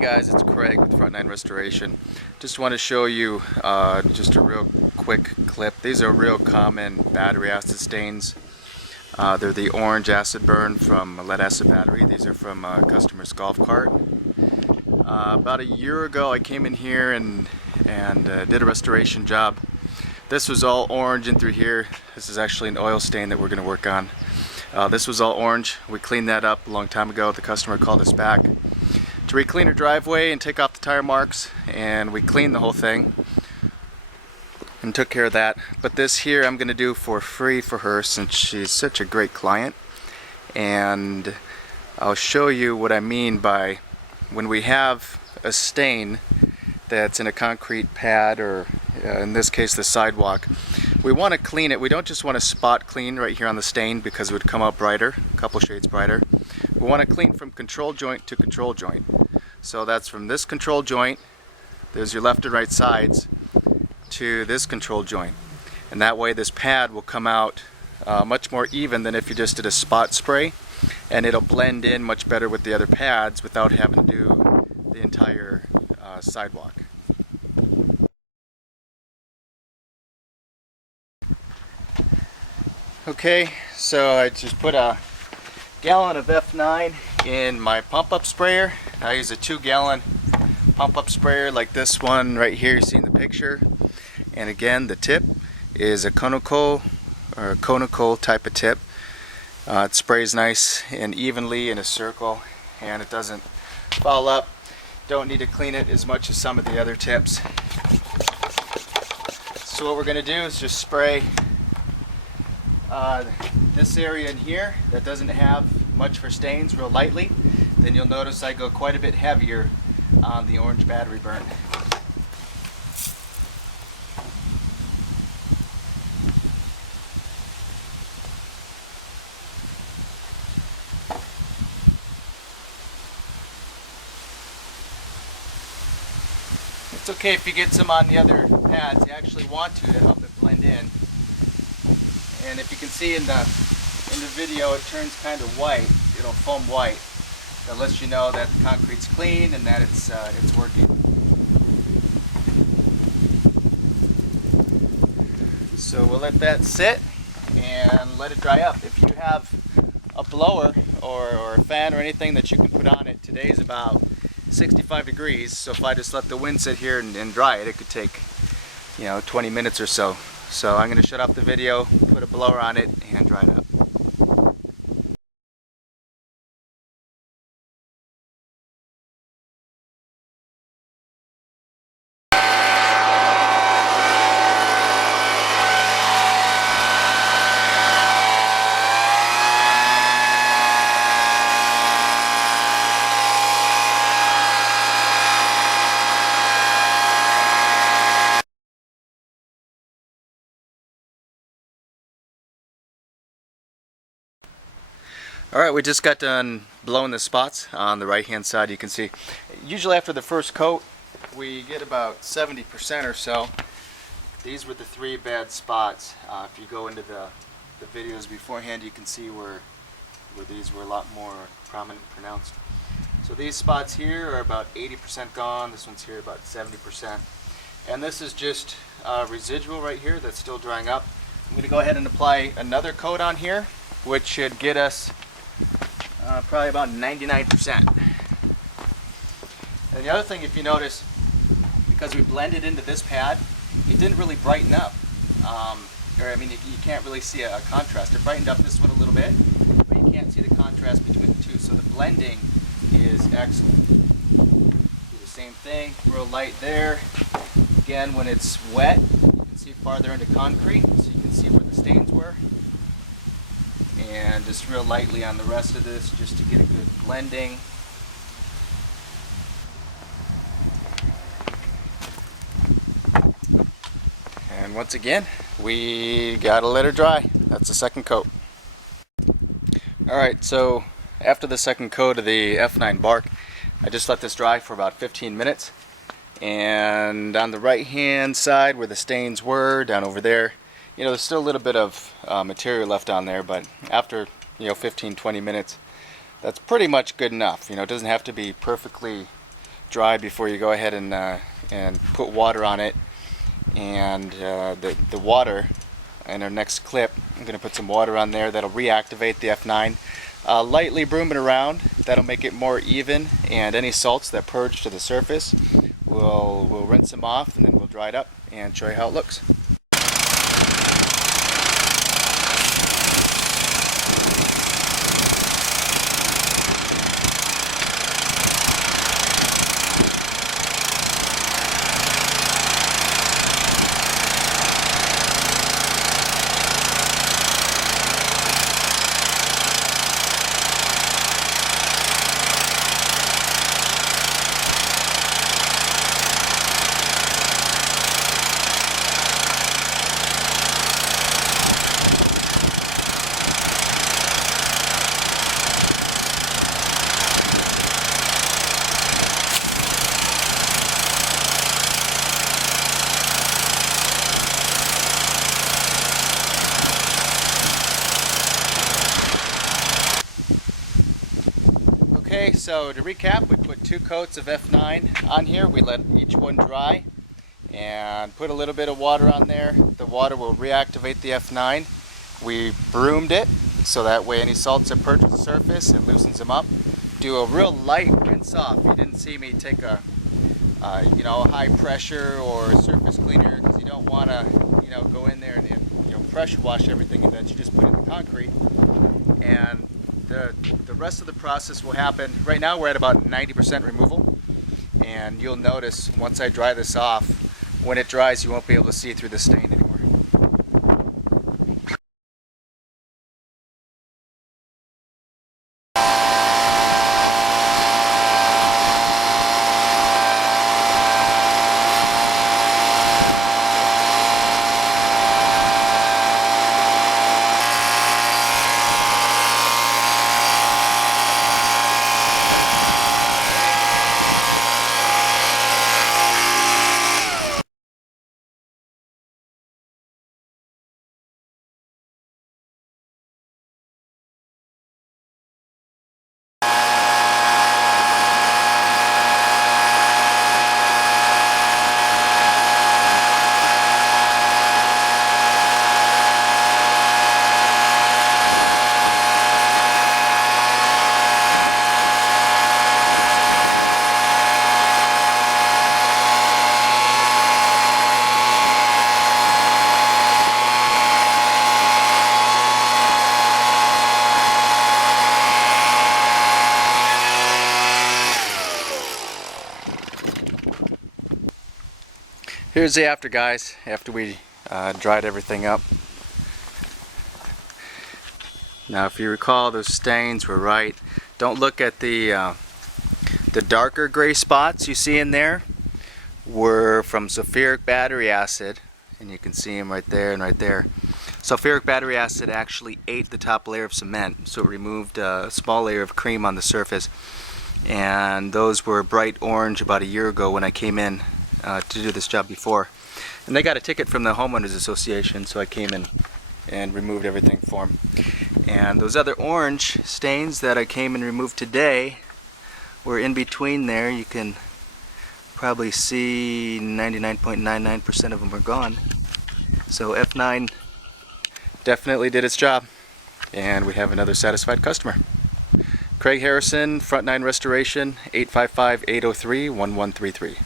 guys, it's Craig with F9 Restoration. Just want to show you just a real quick clip. These are real common battery acid stains. They're the orange acid burn from a lead acid battery. These are from a customer's golf cart. About a year ago I came in here and did a restoration job. This was all orange in through here. This is actually an oil stain that we're going to work on. This was all orange. We cleaned that up a long time ago. The customer called us back to re-clean her driveway and take off the tire marks, and we cleaned the whole thing and took care of that. But this here I'm going to do for free for her since she's such a great client, and I'll show you what I mean by when we have a stain that's in a concrete pad, or in this case the sidewalk. We want to clean it. We don't just want to spot clean right here on the stain because it would come out brighter, a couple shades brighter. We want to clean from control joint to control joint. So that's from this control joint, there's your left and right sides, to this control joint. And that way this pad will come out much more even than if you just did a spot spray, and it'll blend in much better with the other pads without having to do the entire sidewalk. Okay, so I just put a gallon of F9 in my pump-up sprayer. I use a 2-gallon pump-up sprayer like this one right here you see in the picture. And again, the tip is a conical type of tip. It sprays nice and evenly in a circle, and it doesn't foul up. Don't need to clean it as much as some of the other tips. So what we're going to do is just spray this area in here that doesn't have much for stains real lightly. Then you'll notice I go quite a bit heavier on the orange battery burn. It's okay if you get some on the other pads. You actually want to help it blend in. And if you can see in the video, it turns kind of white. It'll foam white. That lets you know that the concrete's clean and that it's working. So we'll let that sit and let it dry up. If you have a blower or a fan or anything that you can put on it, today's about 65 degrees. So if I just let the wind sit here and dry it, it could take 20 minutes or so. So I'm going to shut off the video, put a blower on it, and dry it up. Alright, we just got done blowing the spots on the right hand side. You can see usually after the first coat we get about 70% or so. These were the 3 bad spots. If you go into the videos beforehand, you can see where these were a lot more prominent, pronounced. So these spots here are about 80% gone. This one's here about 70%. And this is just residual right here that's still drying up. I'm going to go ahead and apply another coat on here, which should get us probably about 99%. And the other thing, if you notice, because we blended into this pad, it didn't really brighten up. You can't really see a contrast. It brightened up this one a little bit, but you can't see the contrast between the two. So the blending is excellent. Do the same thing, real light there. Again, when it's wet, you can see farther into concrete, so you can see where the stains were. And just real lightly on the rest of this, just to get a good blending. And once again, we gotta let her dry. That's the second coat. Alright, so after the second coat of the F9 BARC, I just let this dry for about 15 minutes. And on the right hand side where the stains were, down over there, there's still a little bit of material left on there, but after 15-20 minutes, that's pretty much good enough. It doesn't have to be perfectly dry before you go ahead and put water on it. And the water, in our next clip, I'm going to put some water on there that'll reactivate the F9. Lightly broom it around, that'll make it more even, and any salts that purge to the surface, we'll rinse them off, and then we'll dry it up and show you how it looks. Okay, so to recap, we put 2 coats of F9 on here. We let each one dry and put a little bit of water on there. The water will reactivate the F9. We broomed it so that way any salts that perch to the surface, it loosens them up. Do a real light rinse off. You didn't see me take a high pressure or surface cleaner, because you don't want to go in there and pressure wash everything that you just put in the concrete. And the rest of the process will happen. Right now we're at about 90% removal, and you'll notice once I dry this off, when it dries you won't be able to see through the stain anymore. Here's the after, guys, after we dried everything up. Now if you recall, those stains were right. Don't look at the darker gray spots you see in there. Were from sulfuric battery acid, and you can see them right there and right there. Sulfuric battery acid actually ate the top layer of cement, so it removed a small layer of cream on the surface. And those were bright orange about a year ago when I came in to do this job before. And they got a ticket from the Homeowners Association, so I came in and removed everything for them. And those other orange stains that I came and removed today were in between there. You can probably see 99.99% of them are gone. So F9 definitely did its job, and we have another satisfied customer. Craig Harrison, Front 9 Restoration, 855-803-1133.